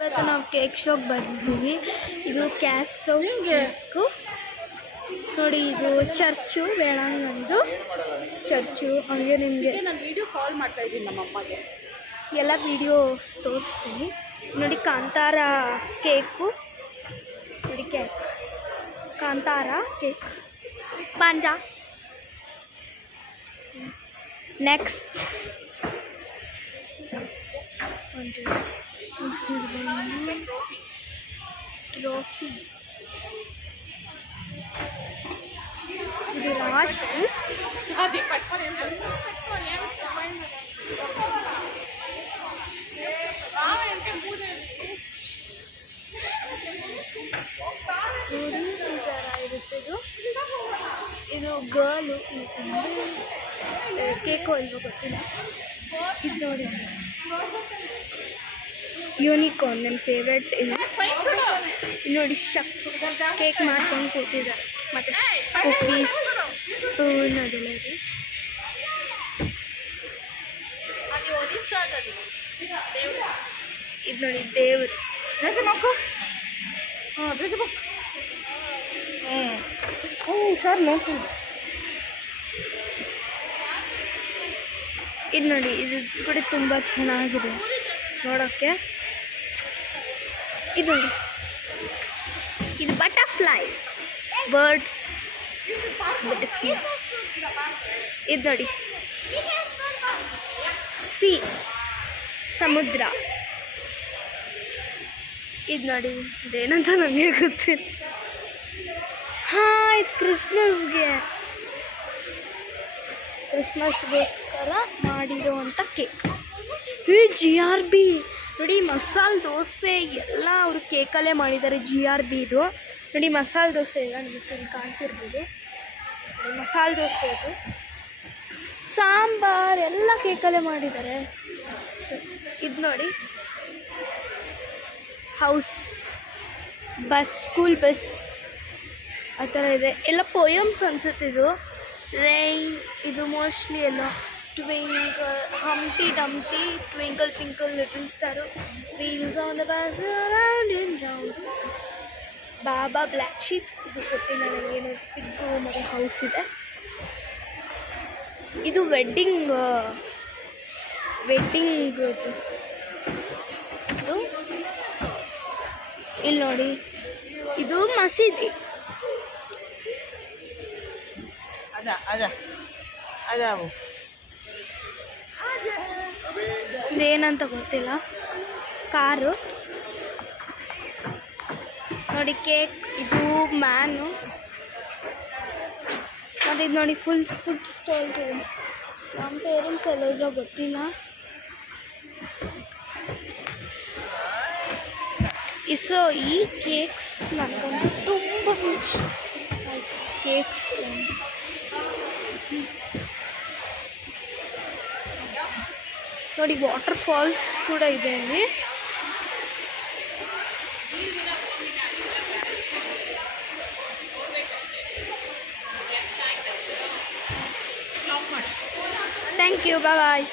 ಇವತ್ತು ನಾವು cake shop ಬಂದಿದ್ದೀವಿ. ಇದು ಕ್ಯಾಸವ್ ಕೇಕು ನೋಡಿ. ಇದು ಚರ್ಚು, ಬೇಳಾಂಗಣಿದು ಚರ್ಚು. ಹಂಗೆ ನಿಮಗೆ ನಾನು ವಿಡಿಯೋ ಕಾಲ್ ಮಾಡ್ತಾ ಇದ್ದೀನಿ ನಮ್ಮ ಅಮ್ಮಗೆ. ಎಲ್ಲ ವಿಡಿಯೋಸ್ ತೋರಿಸ್ತೀನಿ ನೋಡಿ. ಕಾಂತಾರ ಕೇಕು ನೋಡಿ. ಕೇಕ್ ಕಾಂತಾರ ಕೇಕ್ ಪಾಂಜಾ. Next trophy. ಇದು ರಾಶಿ. ನೋಡಿ ಈ ಥರ ಇರುತ್ತೆ. ಇದು ಗರ್ಲು. ಕೇಕು ಅಲ್ವೋ ಗೊತ್ತಿಲ್ಲ. ಇದು ನೋಡಿ ಯೂನಿಕಾರ್ನ್, ನನ್ನ ಫೇವ್ರೆಟ್. ಇದು ನೋಡಿ ಶಫ್ ಕೇಕ್ ಮಾಡ್ಕೊಂಡು ಕೂತಿದ್ದಾರೆ. ಮತ್ತು ಕುಕ್ಕೀಸ್, ಸ್ಪೂನ್ ಅದೆಲ್ಲ ಇದೆ. ಇದು ನೋಡಿ ದೇವರು. ಸರ್ ನೋಡ್ತೀನಿ. ಇದು ನೋಡಿ, ಇದು ಕೂಡ ತುಂಬ ಚೆನ್ನಾಗಿದೆ ನೋಡೋಕ್ಕೆ. ಇದು ನೋಡಿ, ಇದು ಬಟರ್ಫ್ಲೈ, ಬರ್ಡ್ಸ್ ಬಟರ್ಫ್ಲೈ. ಇದು ನೋಡಿ ಸಿ, ಸಮುದ್ರ. ಇದು ನೋಡಿ ಇದೇನಂತ ನನಗೆ ಗೊತ್ತಿಲ್ಲ. ಹಾಂ, ಇದು ಕ್ರಿಸ್ಮಸ್ಗೋಸ್ಕರ ಮಾಡಿರೋವಂಥ ಕೇಕ್. ಈ GRB ನೋಡಿ, ಮಸಾಲೆ ದೋಸೆ ಎಲ್ಲ ಅವರು ಕೇಕಲ್ಲೇ ಮಾಡಿದ್ದಾರೆ. GRB ಇದು ನೋಡಿ. ಮಸಾಲೆ ದೋಸೆ ಎಲ್ಲ ನಿಮಗೆ ಕಾಣ್ತಿರ್ಬೋದು. ಮಸಾಲೆ ದೋಸೆ ಇದು, ಸಾಂಬಾರು ಎಲ್ಲ ಕೇಕಲ್ಲೇ ಮಾಡಿದ್ದಾರೆ. ಇದು ನೋಡಿ ಹೌಸ್, ಬಸ್, ಸ್ಕೂಲ್ ಬಸ್ ಆ ಥರ ಇದೆ. ಎಲ್ಲ ಪೋಯಮ್ಸ್ ಅನ್ಸುತ್ತೆ ಇದು. ರೈನ್ ಇದು ಮೋಸ್ಟ್ಲಿ ಎಲ್ಲ Humpty Dumpty, twinkle twinkle little star, wheels on the bus round and round, baa baa black sheep. ಇದು ಗೊತ್ತಿಲ್ಲ ನನಗೇನು. ಪಿಗ್ಗು ಮತ್ತು ಹೌಸ್ ಇದೆ. ಇದು ವೆಡ್ಡಿಂಗ್ ಇದು. ಇಲ್ಲಿ ನೋಡಿ, ಇದು ಮಸೀದಿ. ಇದೇನಂತ ಗೊತ್ತಿಲ್ಲ. ಕಾರು ನೋಡಿ. ಕೇಕ್ ಇದು ಮ್ಯಾನು ನೋಡಿ. ಇದು ನೋಡಿ ಫುಲ್ ಫುಡ್ ಸ್ಟಾಲ್ಸ್ ಇದೆ. ನಮ್ಮ ಪೇರೆಂಟ್ಸ್ ಎಲ್ಲ ಗೊತ್ತಿಲ್ಲ. ಸೊ ಈ ಕೇಕ್ಸ್ ನನಗಂತೂ ತುಂಬ ಇಷ್ಟ. ಕೇಕ್ಸ್ ನೋಡಿ. ವಾಟರ್ ಫಾಲ್ಸ್ ಕೂಡ ಇದೆ ಅಲ್ಲಿ. Thank you, bye.